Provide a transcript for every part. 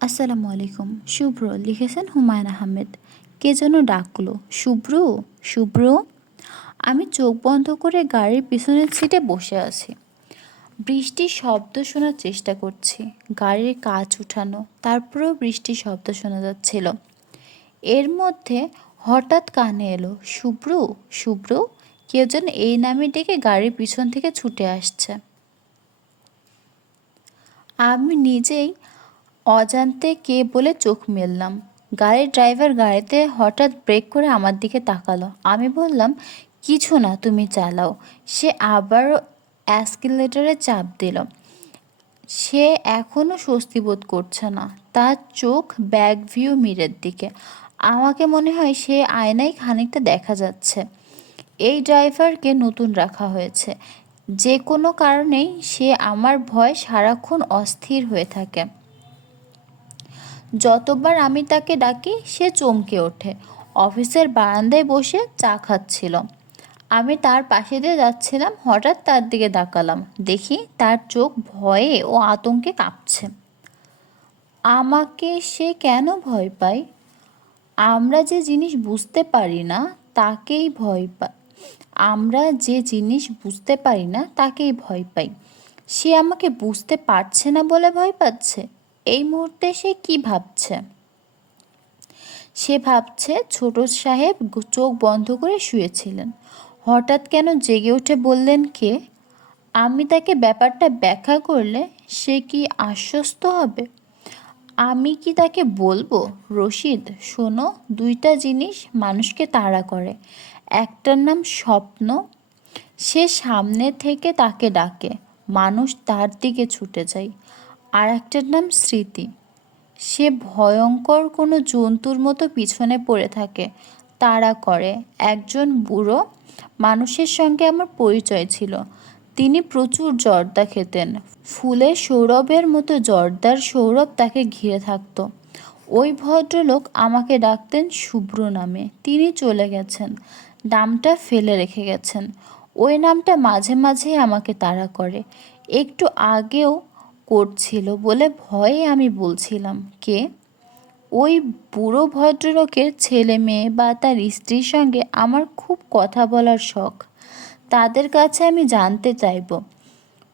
আসসালামু আলাইকুম। শুভ্র লিখেছেন হুমায়ুন আহমেদ। কে যেন ডাকলো, শুভ্র, শুভ্র। আমি চোখ বন্ধ করে গাড়ির পিছনের সিটে বসে আছি। বৃষ্টির শব্দ শোনার চেষ্টা করছি। গাড়ির কাঁচ উঠানো, তারপরেও বৃষ্টির শব্দ শোনা যাচ্ছিল। এর মধ্যে হঠাৎ কানে এলো, শুভ্র, শুভ্র। কেউ যেন এই নামে ডেকে গাড়ির পিছন থেকে ছুটে আসছে। আমি নিজেই অজান্তে কে বলে চোখ মেললাম। গাড়ির ড্রাইভার গাড়িতে হঠাৎ ব্রেক করে আমার দিকে তাকালো। আমি বললাম, কিছু না, তুমি চালাও। সে আবারও অ্যাসকিলেটরে চাপ দিল। সে এখনও স্বস্তি বোধ করছে না। তার চোখ ব্যাক ভিউ মিরের দিকে। আমাকে মনে হয় সে আয়নায় খানিকটা দেখা যাচ্ছে। এই ড্রাইভারকে নতুন রাখা হয়েছে। যে কোনো কারণেই সে আমার ভয় সারাক্ষণ অস্থির হয়ে থাকে। যতবার আমি তাকে ডাকি সে চমকে ওঠে। অফিসের বারান্দায় বসে চা খাচ্ছিল। আমি তার পাশে দিয়ে যাচ্ছিলাম, হঠাৎ তার দিকে তাকালাম। দেখি তার চোখ ভয়ে ও আতঙ্কে কাঁপছে। আমাকে সে কেন ভয় পায়? আমরা যে জিনিস বুঝতে পারি না তাকেই ভয় পাই। আমরা যে জিনিস বুঝতে পারি না তাকেই ভয় পাই। সে আমাকে বুঝতে পারছে না বলে ভয় পাচ্ছে। এই মুহূর্তে সে কি ভাবছে? সে ভাবছে ছোট সাহেব চোখ বন্ধ করে শুয়েছিলেন। হঠাৎ কেন জেগে উঠে বললেন কে? আমি তাকে ব্যাপারটা ব্যাখ্যা করলে সে কি আশ্বস্ত হবে? আমি কি তাকে বলবো, রশিদ শোনো, দুইটা জিনিস মানুষকে তাড়া করে। একটার নাম স্বপ্ন, সে সামনে থেকে তাকে ডাকে, মানুষ তার দিকে ছুটে যায়। আর একটার নাম স্মৃতি, সে ভয়ঙ্কর কোনো জন্তুর মতো পিছনে পড়ে থাকে, তাড়া করে। একজন বুড়ো মানুষের সঙ্গে আমার পরিচয় ছিল। তিনি প্রচুর জর্দা খেতেন। ফুলের সৌরভের মতো জর্দার সৌরভ তাকে ঘিরে থাকতো। ওই ভদ্রলোক আমাকে ডাকতেন শুভ্র নামে। তিনি চলে গেছেন, নামটা ফেলে রেখে গেছেন। ওই নামটা মাঝে মাঝেই আমাকে তাড়া করে। একটু আগেও করছিল বলে ভয়ে আমি বলছিলাম কে? ওই বুড়ো ভদ্রলোকের ছেলে মেয়ে বা তার স্ত্রীর সঙ্গে আমার খুব কথা বলার শখ। তাদের কাছে আমি জানতে চাইব,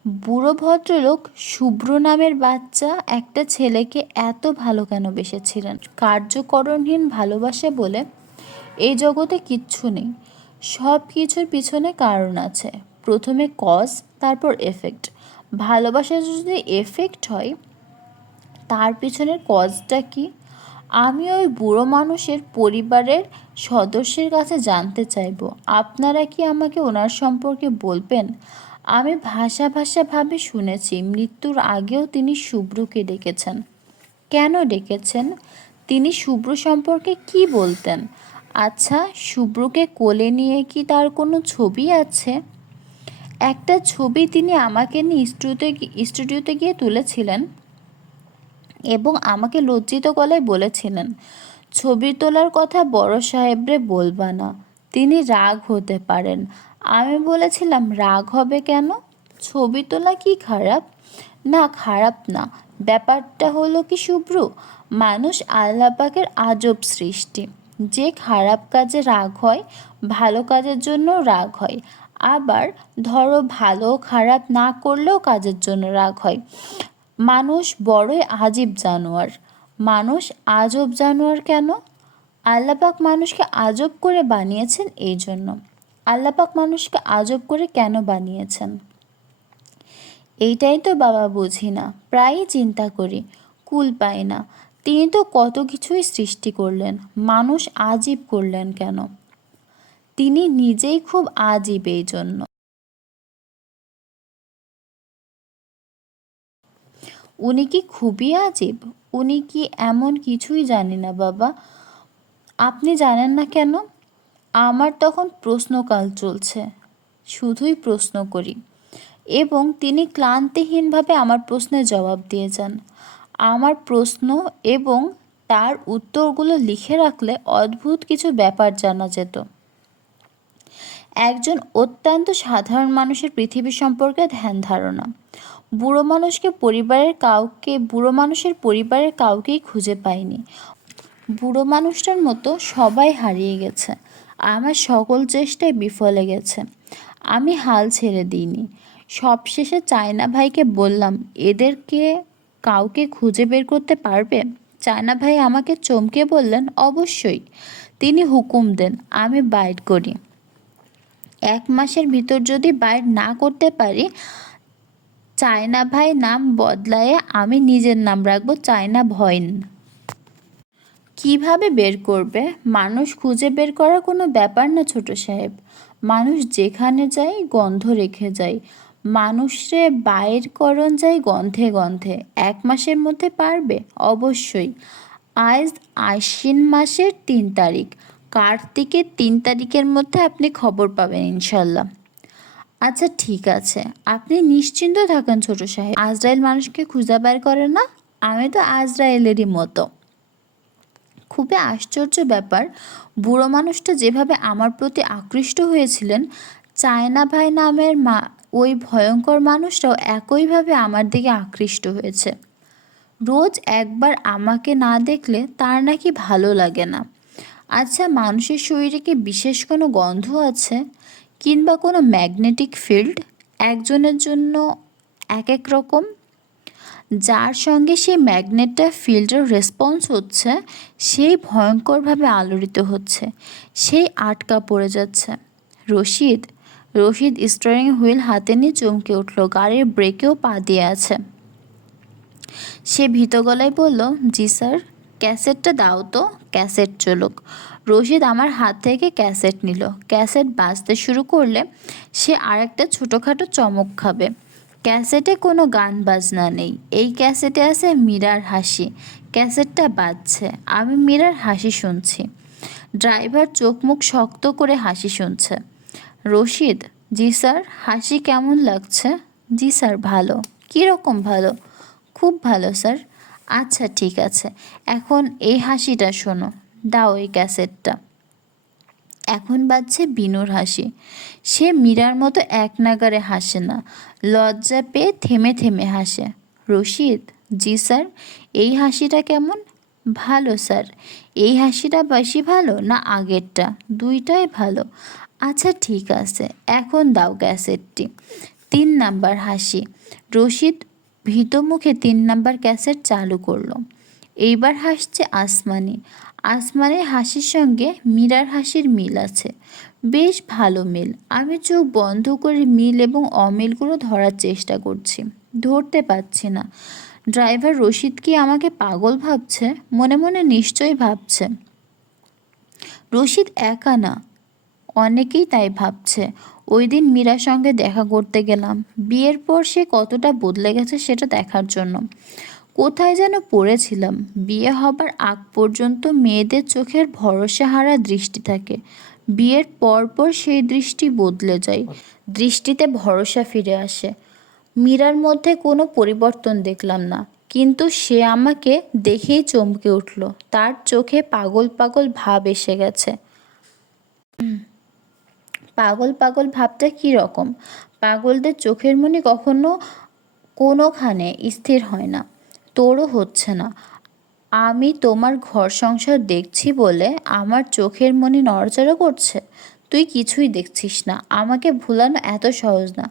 বুড়ো ভদ্রলোক শুভ্র নামের বাচ্চা একটা ছেলেকে এত ভালো কেন বেসেছিলেন? কার্যকরণহীন ভালোবাসে বলে এই জগতে কিচ্ছু নেই। সব কিছুর পিছনে কারণ আছে। প্রথমে কজ, তারপর এফেক্ট। ভালোবাসা যদি এফেক্ট হয়, তার পিছনের কজটা কি? আমি ওই বুড়ো মানুষের পরিবারের সদস্যের কাছে জানতে চাইব। আপনারা কি আমাকে ওনার সম্পর্কে বলবেন? আমি ভাষাভাবে শুনেছি মৃত্যুর আগেও তিনি শুভ্রকে ডেকেছেন। কেন ডেকেছেন? তিনি শুভ্র সম্পর্কে কি বলতেন? আচ্ছা, শুভ্রকে কোলে নিয়ে কি তার কোনো ছবি আছে? একটা ছবি তিনি আমাকে নিয়ে স্টুডিওতে গিয়ে তুলেছিলেন এবং আমাকে লজ্জিত গলায় বলেছিলেন, ছবি তোলার কথা বড় সাহেবরে বলবা না, তিনি রাগ হতে পারেন। আমি বলেছিলাম, রাগ হবে কেন? ছবি তোলা কি খারাপ? না, খারাপ না। ব্যাপারটা হলো কি শুভ্র, মানুষ আল্লাহ পাকের আজব সৃষ্টি। যে খারাপ কাজে রাগ হয়, ভালো কাজের জন্য রাগ হয়। আবার ধরো ভালো খারাপ না করলেও কাজের জন্য রাগ হয়। মানুষ বড়ই আজীব জানোয়ার। মানুষ আজব জানোয়ার কেন? আল্লাপাক মানুষকে আজব করে বানিয়েছেন এই জন্য। আল্লাপাক মানুষকে আজব করে কেন বানিয়েছেন? এইটাই তো বাবা বুঝি না, প্রায়ই চিন্তা করি, কুল পাই না। তিনি তো কত কিছুই সৃষ্টি করলেন, মানুষ আজীব করলেন কেন? তিনি নিজেই খুব আজীব এই জন্য। উনি কি খুবই আজীব? উনি কি এমন কিছুই জানি না বাবা? আপনি জানেন না কেন? আমার তখন প্রশ্নকাল চলছে, শুধুই প্রশ্ন করি এবং তিনি ক্লান্তিহীনভাবে আমার প্রশ্নের জবাব দিয়ে যান। আমার প্রশ্ন এবং তার উত্তরগুলো লিখে রাখলে অদ্ভুত কিছু ব্যাপার জানা যেত। একজন অত্যন্ত সাধারণ মানুষের পৃথিবী সম্পর্কে ধ্যান ধারণা। বুড়ো মানুষের পরিবারের কাউকেই খুঁজে পাইনি। বুড়ো মানুষটার মতো সবাই হারিয়ে গেছে। আমার সকল চেষ্টায় বিফলে গেছে। আমি হাল ছেড়ে দিইনি। সবশেষে চায়না ভাইকে বললাম, এদেরকে কাউকে খুঁজে বের করতে পারবে? চায়না ভাই আমাকে চমকে বললেন, অবশ্যই। তিনি হুকুম দেন, আমি বাইট করি। 1 মাসের ভিতর যদি বাইট না করতে পারি, চায়না ভাই নাম বদলায়ে আমি নিজের নাম রাখবো চায়না ভয়েন। কিভাবে বের করবে? মানুষ খুঁজে বের করা কোনো ব্যাপার না ছোট সাহেব। মানুষ যেখানে যায় গন্ধ রেখে যায়। মানুষরে বাইর করন যায় গন্ধে গন্ধে। 1 মাসের মধ্যে পারবে? অবশ্যই। আজ আশ্বিন মাসের 3 তারিখ, কার্তিকের 3 তারিখের মধ্যে আপনি খবর পাবেন ইনশাল্লাহ। আচ্ছা ঠিক আছে, আপনি নিশ্চিন্ত থাকেন ছোট সাহেব। আজরাইল মানুষকে খুঁজে বের করে না? আমি তো আজরাইলেরই মতো। খুবই আশ্চর্য ব্যাপার, বুড়ো মানুষটা যেভাবে আমার প্রতি আকৃষ্ট হয়েছিলেন, চায়না ভাই নামের ওই ভয়ঙ্কর মানুষটাও একইভাবে আমার দিকে আকৃষ্ট হয়েছে। রোজ একবার আমাকে না দেখলে তার নাকি ভালো লাগে না। আচ্ছা, মানুষের শরীরে কি বিশেষ কোনো গন্ধ আছে, কিংবা কোনো ম্যাগনেটিক ফিল্ড? একজনের জন্য এক এক রকম। যার সঙ্গে সেই ম্যাগনেটটা ফিল্ডের রেসপন্স হচ্ছে, সেই ভয়ঙ্করভাবে আলোড়িত হচ্ছে, সেই আটকা পড়ে যাচ্ছে। রশিদ রশিদ স্টিয়ারিং হুইল হাতে নিয়ে চমকে উঠল। গাড়ির ব্রেকেও পা দিয়ে আছে। সে ভীত গলায় বলল, জি স্যার। ক্যাসেটটা দাও তো। ক্যাসেট চলুক। রশিদ আমার হাত থেকে ক্যাসেট নিল। ক্যাসেট বাজতে শুরু করলে সে আরেকটা ছোটোখাটো চমক খাবে। ক্যাসেটে কোনো গান বাজনা নেই। এই ক্যাসেটে আছে মীরার হাসি। ক্যাসেটটা বাজছে, আমি মীরার হাসি শুনছি। ড্রাইভার চোখ মুখ শক্ত করে হাসি শুনছে। রশিদ, জি স্যার। হাসি কেমন লাগছে? জি স্যার, ভালো। কীরকম ভালো? খুব ভালো স্যার। আচ্ছা ঠিক আছে, এখন এই হাসিটা শোনো। দাও এই ক্যাসেটটা। এখন বাজছে বিনুর হাসি। সে মীরার মতো এক নাগারে হাসে না, লজ্জা পেয়ে থেমে থেমে হাসে। রশিদ, জি স্যার। এই হাসিটা কেমন? ভালো স্যার। এই হাসিটা বেশি ভালো না আগেরটা? দুইটাই ভালো। আচ্ছা ঠিক আছে, এখন দাও ক্যাসেটটি। 3 নাম্বার হাসি। রশিদ ভীত মুখে 3 নাম্বার ক্যাসেট চালু করলো। এইবার হাসছে আসমানি। আসমানির হাসির সঙ্গে মীরার হাসির মিল আছে, বেশ ভালো মিল। আমি চোখ বন্ধ করে মিল এবং অমিলগুলো ধরার চেষ্টা করছি, ধরতে পারছি না। ড্রাইভার রশিদ কি আমাকে পাগল ভাবছে? মনে মনে নিশ্চয়ই ভাবছে। রশিদ একা না, অনেকেই তাই ভাবছে। ওই দিন মীরার সঙ্গে দেখা করতে গেলাম। বিয়ের পর সে কতটা বদলে গেছে সেটা দেখার জন্য। কোথায় যেন পড়েছিলাম, বিয়ে হবার আগ পর্যন্ত মেয়েদের চোখের ভরসাহারা দৃষ্টি থাকে। বিয়ের পর সেই দৃষ্টি বদলে যায়, দৃষ্টিতে ভরসা ফিরে আসে। মীরার মধ্যে কোনো পরিবর্তন দেখলাম না, কিন্তু সে আমাকে দেখেই চমকে উঠল। তার চোখে পাগল পাগল ভাব এসে গেছে। পাগল পাগল ভাবটা কী রকম? পাগলদের চোখের মনি কখনো কোনোখানে স্থির হয় না। তোরও হচ্ছে না। আমি তোমার ঘর সংসার দেখছি বলে আমার চোখের মনি নড়াচড়া করছে? তুই কিছুই দেখছিস না। আমাকে ভুলানো এত সহজ না।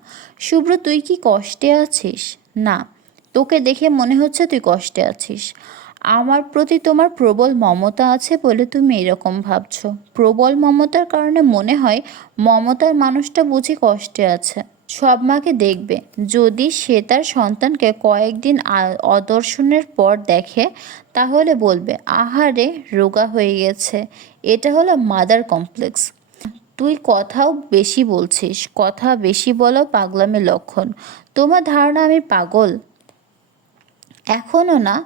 শুভ্র, তুই কি কষ্টে আছিস? না, তোকে দেখে মনে হচ্ছে তুই কষ্টে আছিস। আমার প্রতি তোমার প্রবল মমতা আছে বলে তুমি এরকম ভাবছো। প্রবল মমতার কারণে মনে হয় মমতার মানুষটা বুঝি কষ্টে আছে। সব মাকে দেখবে, যদি সে তার সন্তানকে কয়েকদিন অদর্শনের পর দেখে, তাহলে বলবে, আহারে রোগা হয়ে গেছে। এটা হলো মাদার কমপ্লেক্স। তুই কথাও বেশি বলছিস। কথা বেশি বলো পাগলামের লক্ষণ। তোমার ধারণা আমি পাগল? এখনও না,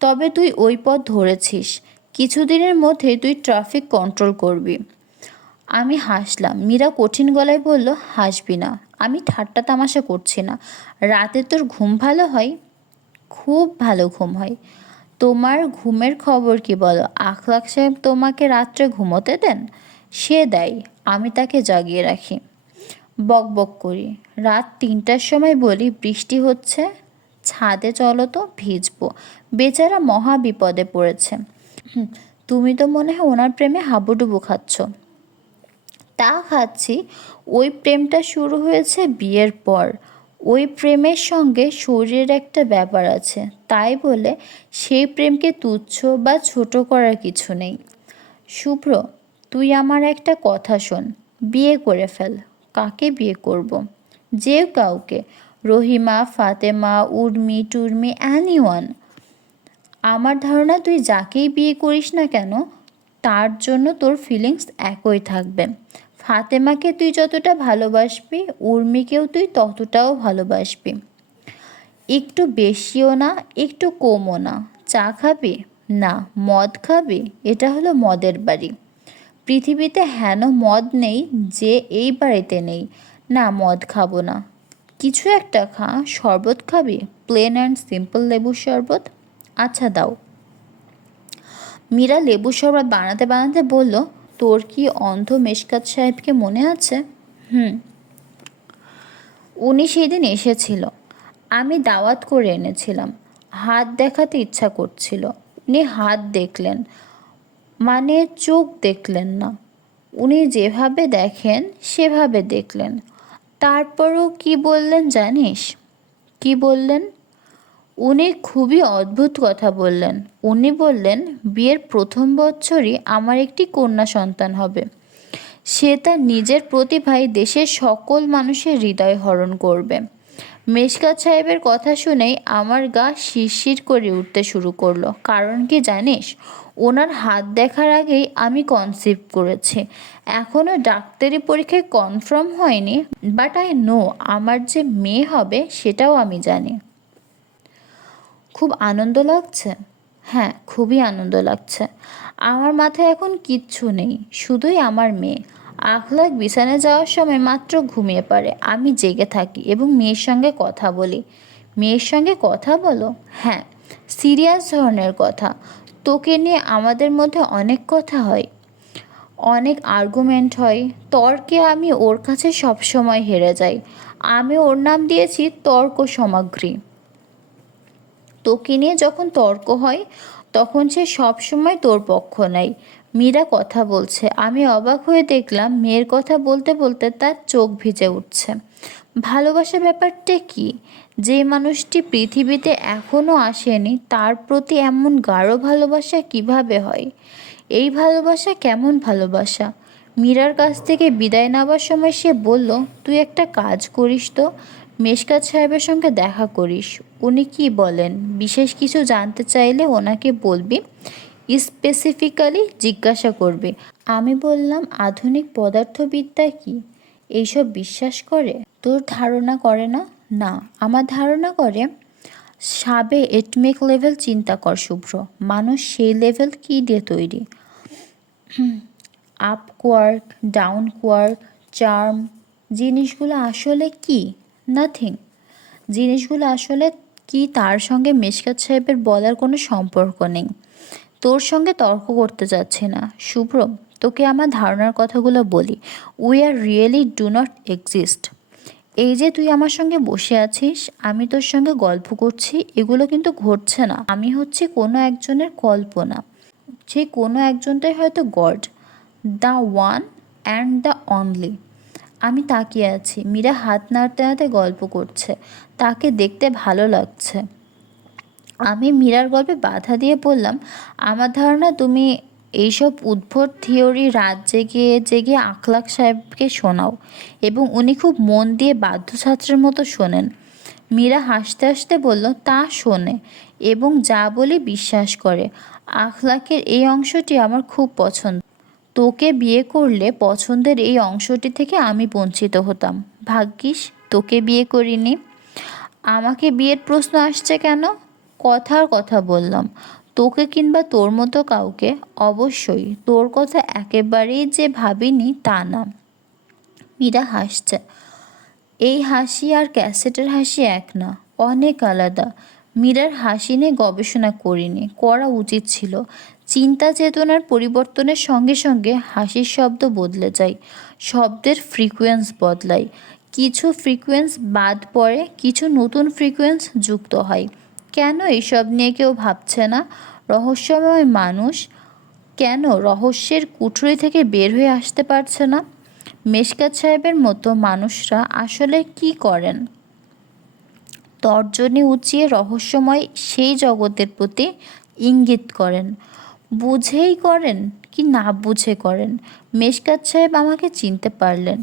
তবে তুই ওই পথ ধরেছিস। কিছুদিনের মধ্যে তুই ট্রাফিক কন্ট্রোল করবি। আমি হাসলাম। মীরা কঠিন গলায় বলল, হাসবি না। আমি ঠাট্টা তামাশা করছি না। রাতে তোর ঘুম ভালো হয়? খুব ভালো ঘুম হয়। তোমার ঘুমের খবর কি বলো? আখলাক সাহেব তোমাকে রাত্রে ঘুমোতে দেন? সে দেয়, আমি তাকে জাগিয়ে রাখি। বক বক করি। রাত 3টার সময় বলি, বৃষ্টি হচ্ছে। ছাদে চলো তো, ভিজবো। বেচারা মহা বিপদে পড়েছে। তুমি তো মনে হয় ওনার প্রেমে হাবুডুবু খাচ্ছ। তা খাচ্ছি। ওই প্রেমটা শুরু হয়েছে বিয়ের পর। ওই প্রেমের সঙ্গে শরীরের একটা ব্যাপার আছে, তাই বলে সেই প্রেমকে তুচ্ছ বা ছোট করার কিছু নেই। শুভ্র, তুই আমার একটা কথা শোন। বিয়ে করে ফেল। কাকে বিয়ে করব? যে কাউকে। রহিমা, ফাতেমা, উর্মি, টুর্মি, অ্যানিওয়ান। আমার ধারণা তুই যাকেই বিয়ে করিস না কেন, তার জন্য তোর ফিলিংস একই থাকবে। ফাতেমাকে তুই যতটা ভালোবাসবি, উর্মিকেও তুই ততটাও ভালোবাসবি। একটু বেশিও না, একটু কমও না। চা খাবি? না। মদ খাবি? এটা হলো মদের বাড়ি। পৃথিবীতে হেন মদ নেই যে এই বাড়িতে নেই। না, মদ খাবো না। কিছু একটা খা। শরবত খাবি? প্লেন অ্যান্ড সিম্পল লেবুর শরবত। আচ্ছা, দাও। মীরা লেবু শরবত বানাতে বানাতে বলল, তোর কি অন্ধ মেশকাত সাহেবকে মনে আছে? হুম, উনি সেদিন এসেছিল। আমি দাওয়াত করে এনেছিলাম। হাত দেখাতে ইচ্ছা করছিল। উনি হাত দেখলেন, মানে চোখ দেখলেন না। উনি যেভাবে দেখেন সেভাবে দেখলেন। তারপরও কি বললেন জানিস? কি বললেন? উনি খুবই অদ্ভুত কথা বললেন। উনি বললেন, বিয়ের প্রথম বছরই আমার একটি কন্যা সন্তান হবে। সে তার নিজের প্রতিভায় দেশের সকল মানুষের হৃদয় হরণ করবে। মেশকাত সাহেবের কথা শুনেই আমার গা শিরশির করে উঠতে শুরু করলো। কারণ কি জানিস? ওনার হাত দেখার আগেই আমি কনসিভ করেছি। এখনও ডাক্তারি পরীক্ষায় কনফার্ম হয়নি, বাট আই নো আমার যে মেয়ে হবে সেটাও আমি জানি। খুব আনন্দ লাগছে? হ্যাঁ, খুবই আনন্দ লাগছে। আমার মাথায় এখন কিচ্ছু নেই, শুধুই আমার মেয়ে। আখলাক বিছানায় যাওয়ার সময় মাত্র ঘুমিয়ে পড়ে, আমি জেগে থাকি এবং মেয়ের সঙ্গে কথা বলি। মেয়ের সঙ্গে কথা বলো? হ্যাঁ, সিরিয়াস ধরনের কথা। তোকে নিয়ে আমাদের মধ্যে অনেক কথা হয়, অনেক আর্গুমেন্ট হয়। তর্কে আমি ওর কাছে সবসময় হেরে যাই। আমি ওর নাম দিয়েছি তর্ক সামগ্রী। তোকে নিয়ে যখন তর্ক হয় তখন সে সব সময় তোর পক্ষ নেয়। মীরা কথা বলছে, আমি অবাক হয়ে দেখলাম মেয়ের কথা বলতে বলতে তার চোখ ভিজে উঠছে। ভালোবাসা ব্যাপারটা কি? যে মানুষটি পৃথিবীতে এখনও আসেনি তার প্রতি এমন গাঢ় ভালোবাসা কিভাবে হয়? এই ভালোবাসা কেমন ভালোবাসা? মীরার কাছ থেকে বিদায় নেওয়ার সময় সে বলল, তুই একটা কাজ করিস তো, মেশকাত সাহেবের সঙ্গে দেখা করিস। উনি কি বলেন? বিশেষ কিছু জানতে চাইলে ওনাকে বলবি, স্পেসিফিক্যালি জিজ্ঞাসা করবি। আমি বললাম, আধুনিক পদার্থবিদ্যা কি এইসব বিশ্বাস করে? তোর ধারণা করে না? না, আমার ধারণা করে। সাবে এটমিক লেভেল চিন্তা কর শুভ্র, মানুষ সেই লেভেল কি দিয়ে তৈরি? Up quark, down quark, charm. জিনিসগুলো আসলে কি? নাথিং। জিনিসগুলো আসলে কি তার সঙ্গে মেশকাত সাহেবের বলার কোনো সম্পর্ক নেই। তোর সঙ্গে তর্ক করতে যাচ্ছি না শুভ্র, তোকে আমার ধারণার কথাগুলো বলি। We are really do not exist. এই যে তুই আমার সঙ্গে বসে আছিস, আমি তোর সঙ্গে গল্প করছি, এগুলো কিন্তু ঘটছে না। আমি হচ্ছে কোনো একজনের কল্পনা। সেই কোনো একজনটাই হয়তো god, the one and the only. আমি তাকিয়ে আছি। মীরা হাত নাড়তে নাড়তে গল্প করছে, তাকে দেখতে ভালো লাগছে। আমি মীরার গল্পে বাধা দিয়ে বললাম, আমার ধারণা তুমি এইসব উদ্ভট থিওরি রাত জেগে জেগে আখলাক সাহেবকে শোনাও এবং উনি খুব মন দিয়ে বাধ্য ছাত্রের মতো শোনেন। মীরা হাসতে হাসতে বলল, তা শোনে এবং যা বলি বিশ্বাস করে। আখলাকের এই অংশটি আমার খুব পছন্দ। তোকে বিয়ে করলে পছন্দের এই অংশটি থেকে আমি বঞ্চিত হতাম। ভাগ্যিস তোকে বিয়ে করিনি। আমাকে বিয়ের প্রশ্ন আসছে কেন? কথার কথা বললাম। তোকে কিংবা তোর মতো কাউকে। অবশ্যই তোর কথা একেবারেই যে ভাবিনি তা না। মীরা হাসছে। এই হাসি আর ক্যাসেটের হাসি এক না, অনেক আলাদা। মীরার হাসি নিয়ে গবেষণা করিনি, করা উচিত ছিল। চিন্তা চেতনার পরিবর্তনের সঙ্গে সঙ্গে হাসির শব্দ বদলে যায়, শব্দের ফ্রিকোয়েন্স বদলায়। কিছু ফ্রিকোয়েন্স বাদ পড়ে, কিছু নতুন ফ্রিকোয়েন্স যুক্ত হয়। কেন এসব নিয়ে কেউ ভাবছে না? রহস্যময় মানুষ কেন রহস্যের কুঠুরি থেকে বের হয়ে আসতে পারছে না? মেশকাত সাহেবের মতো মানুষরা আসলে কি করেন? তর্জনী উঁচিয়ে রহস্যময় সেই জগতের প্রতি ইঙ্গিত করেন। বুঝেই করেন কি না বুঝে করেন, মেশকাত সাহেব আমাকে চিনতে পারলেন।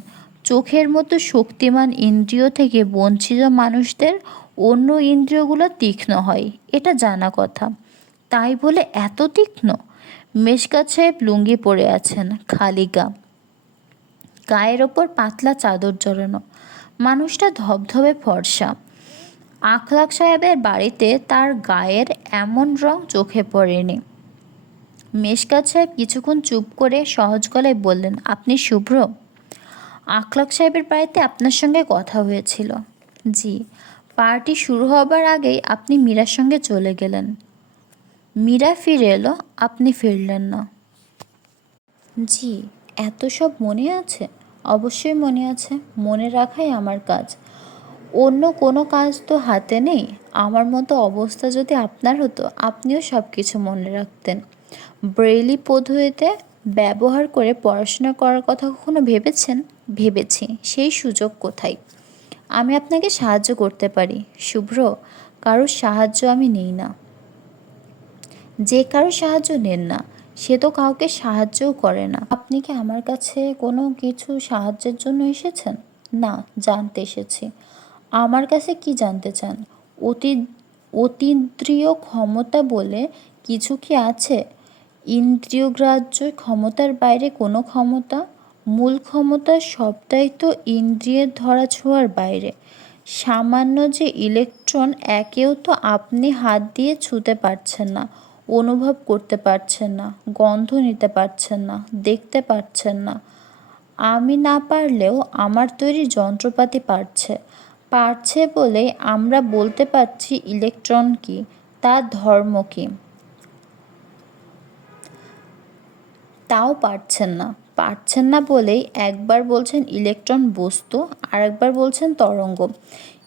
চোখের মতো শক্তিমান ইন্দ্রিয় থেকে বঞ্চিত মানুষদের অন্য ইন্দ্রিয়গুলো তীক্ষ্ণ হয়, এটা জানা কথা। তাই বলে এত তীক্ষ্ণ? মেশকাত সাহেব লুঙ্গি পরে আছেন, খালি গা, গায়ের ওপর পাতলা চাদর জড়ানো। মানুষটা ধবধবে ফর্সা। আখলাক সাহেবের বাড়িতে তার গায়ের এমন রং চোখে পড়েনি। মেশকাত সাহেব কিছুক্ষণ চুপ করে সহজ গলায় বললেন, আপনি শুভ্র? আখলাক সাহেবের বাড়িতে আপনার সঙ্গে কথা হয়েছিল। জি। পার্টি শুরু হবার আগেই আপনি মীরার সঙ্গে চলে গেলেন। মীরা ফিরে এলো, আপনি ফিরলেন না। জি। এত সব মনে আছে? অবশ্যই মনে আছে, মনে রাখাই আমার কাজ। অন্য কোনো কাজ তো হাতে নেই। আমার মতো অবস্থা যদি আপনার হতো, আপনিও সব কিছু মনে রাখতেন। ব্রেইলি পদ্ধতিতে ব্যবহার করে পড়াশোনা করার কথা কখনো ভেবেছেন? ভেবেছি। সেই সুযোগ কোথায়? আমি আপনাকে সাহায্য করতে পারি শুভ্র। কারোর সাহায্য আমি নেই না। যে কারো সাহায্য নেন না সে তো কাউকে সাহায্যও করে না। আপনি কি আমার কাছে কোনো কিছু সাহায্যের জন্য এসেছেন? না, জানতে এসেছি। আমার কাছে কি জানতে চান? অতি অতীন্দ্রিয় ক্ষমতা বলে কিছু কি আছে? ইন্দ্রিয়গ্রাহ্য ক্ষমতার বাইরে কোনো ক্ষমতা? মূল ক্ষমতা সবটাই তো ইন্দ্রিয়ের ধরাছোঁয়ার বাইরে। সামান্য যে ইলেকট্রন, একেও তো আপনি হাত দিয়ে ছুঁতে পারছেন না, অনুভব করতে পারছেন না, গন্ধ নিতে পারছেন না, দেখতে পারছেন না। আমি না পারলেও আমার তৈরি যন্ত্রপাতি পারছে। পারছে বলেই আমরা বলতে পারছি ইলেকট্রন কি, তার ধর্ম কি। তাও পারছেন না। পারছেন না বলেই একবার বলছেন ইলেকট্রন বস্তু, আরেকবার বলছেন তরঙ্গ।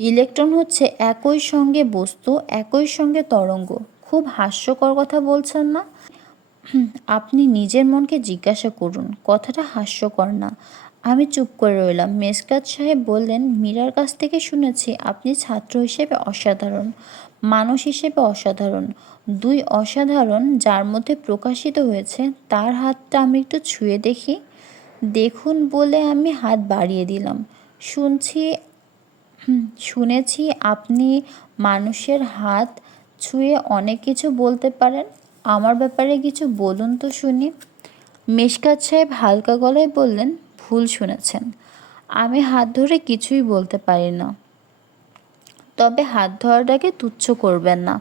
ইলেকট্রন হচ্ছে একই সঙ্গে বস্তু, একই সঙ্গে তরঙ্গ। খুব হাস্যকর কথা বলছেন না? আপনি নিজের মনকে জিজ্ঞাসা করুন, কথাটা হাস্যকর না। আমি চুপ করে রইলাম। মেশকাত সাহেব বললেন, মীরার কাছ থেকে শুনেছি আপনি ছাত্র হিসেবে অসাধারণ, মানুষ হিসেবে অসাধারণ। দুই অসাধারণ যার মধ্যে প্রকাশিত হয়েছে, তার হাতটা আমি একটু ছুঁয়ে দেখি। দেখুন বলে আমি হাত বাড়িয়ে দিলাম। শুনেছি আপনি মানুষের হাত ছুঁয়ে অনেক কিছু বলতে পারেন। আমার ব্যাপারে কিছু বলুন তো শুনি। মেশকাত সাহেব হালকা গলায় বললেন, ভুল শুনেছেন। আমি হাত ধরে কিছুই বলতে পারি না। তবে হাত ধরাটাকে তুচ্ছ করবেন না।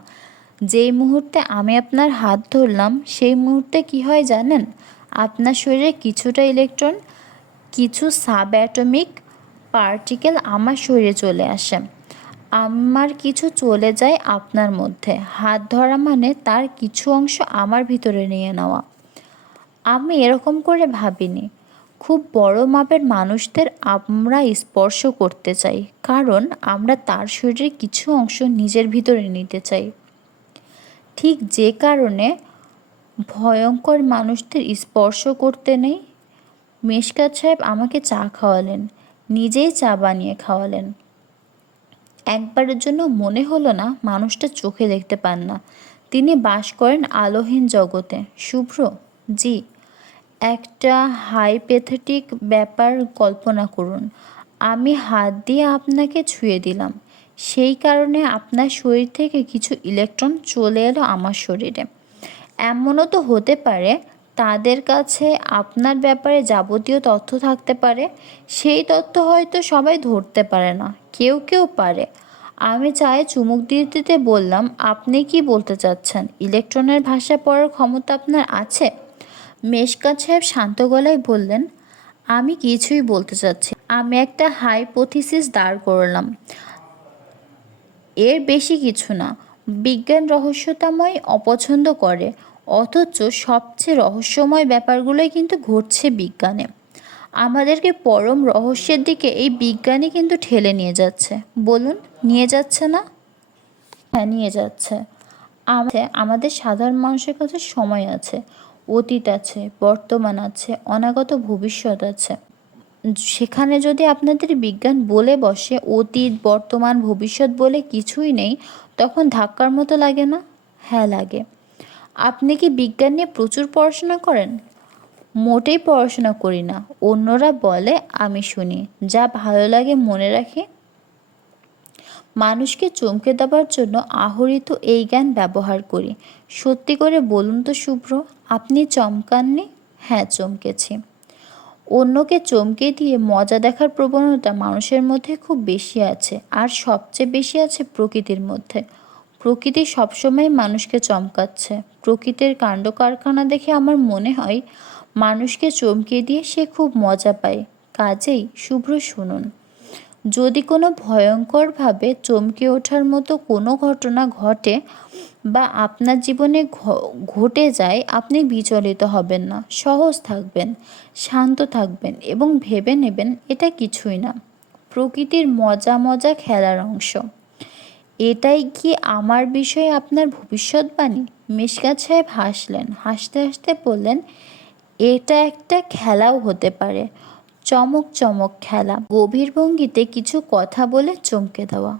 যেই মুহূর্তে আমি আপনার হাত ধরলাম, সেই মুহূর্তে কি হয় জানেন? আপনার শরীরে কিছুটা ইলেকট্রন, কিছু সাব অ্যাটমিক পার্টিকেল আমার শরীরে চলে আসে। আমার কিছু চলে যায় আপনার মধ্যে। হাত ধরা মানে তার কিছু অংশ আমার ভিতরে নিয়ে নেওয়া। আমি এরকম করে ভাবিনি। খুব বড় মাপের মানুষদের আমরা স্পর্শ করতে চাই, কারণ আমরা তার শরীরের কিছু অংশ নিজের ভিতরে নিতে চাই। ঠিক যে কারণে ভয়ঙ্কর মানুষদের স্পর্শ করতে নেই। মেশকাত সাহেব আমাকে চা খাওয়ালেন, নিজেই চা বানিয়ে খাওয়ালেন। একবারের জন্য মনে হলো না মানুষটা চোখে দেখতে পান না, তিনি বাস করেন আলোহীন জগতে। শুভ্র? জি। একটা হাইপোথেটিক ব্যাপার কল্পনা করুন। আমি হাত দিয়ে আপনাকে ছুঁয়ে দিলাম, সেই কারণে আপনার শরীর থেকে কিছু ইলেকট্রন চলে এলো আমার শরীরে। এমনও তো হতে পারে তাদের কাছে আপনার ব্যাপারে যাবতীয় তথ্য থাকতে পারে। সেই তথ্য হয়তো সবাই ধরতে পারে না, কেউ কেউ পারে। আমি চায়ে চুমুক দিতে দিতে বললাম, আপনি কি বলতে চাচ্ছেন ইলেকট্রনের ভাষা পড়ার ক্ষমতা আপনার আছে? মেশকাত সাহেব শান্ত গলায় বললেন, আমি কিছুই বলতে চাচ্ছি। আমি একটা হাইপোথিসিস দাঁড় করলাম, এর বেশি কিছু না। বিজ্ঞান রহস্যতাময় অপছন্দ করে, অথচ সবচেয়ে রহস্যময় ব্যাপারগুলোই কিন্তু ঘটছে বিজ্ঞানে। আমাদেরকে পরম রহস্যের দিকে এই বিজ্ঞানই কিন্তু ঠেলে নিয়ে যাচ্ছে। বলুন, নিয়ে যাচ্ছে না? হ্যাঁ, নিয়ে যাচ্ছে। আমাদের সাধারণ মানুষের কাছে সময় আছে, অতীত আছে, বর্তমান আছে, অনাগত ভবিষ্যৎ আছে। সেখানে যদি আপনাদের বিজ্ঞান বলে বসে অতীত, বর্তমান, ভবিষ্যৎ বলে কিছুই নেই, তখন ধাক্কার মতো লাগে না? হ্যাঁ, লাগে। আপনি কি বিজ্ঞান নিয়ে প্রচুর পড়াশোনা করেন? মোটেই পড়াশোনা করি না। অন্যরা বলে, আমি শুনি, যা ভালো লাগে মনে রাখি। মানুষকে চমকে দেওয়ার জন্য আহরিত এই জ্ঞান ব্যবহার করি। সত্যি করে বলুন তো শুভ্র, আপনি চমকাননি? হ্যাঁ, চমকেছি। অন্যকে চমকে দিয়ে মজা দেখার প্রবণতা মানুষের মধ্যে খুব বেশি আছে, আর সবচেয়ে বেশি আছে প্রকৃতির মধ্যে। প্রকৃতি সবসময় মানুষকে চমকাচ্ছে। প্রকৃতির কাণ্ড কারখানা দেখে আমার মনে হয় মানুষকে চমকে দিয়ে সে খুব মজা পায়। কাজেই শুভ্র শুনুন, যদি কোনো ভয়ঙ্করভাবে চমকে ওঠার মতো কোনো ঘটনা ঘটে বা আপনার জীবনে ঘটে যায়, আপনি বিচলিত হবেন না, সহজ থাকবেন, শান্ত থাকবেন এবং ভেবে নেবেন এটা কিছুই না, প্রকৃতির মজা মজা খেলার অংশ। এটাই কি আমার বিষয়ে আপনার ভবিষ্যৎবাণী? মিশকাত সাহেব হাসলেন, হাসতে হাসতে বললেন, এটা একটা খেলাও হতে পারে, চমক চমক খেলা। গভীর ভঙ্গিতে কিছু কথা বলে চমকে দেওয়া।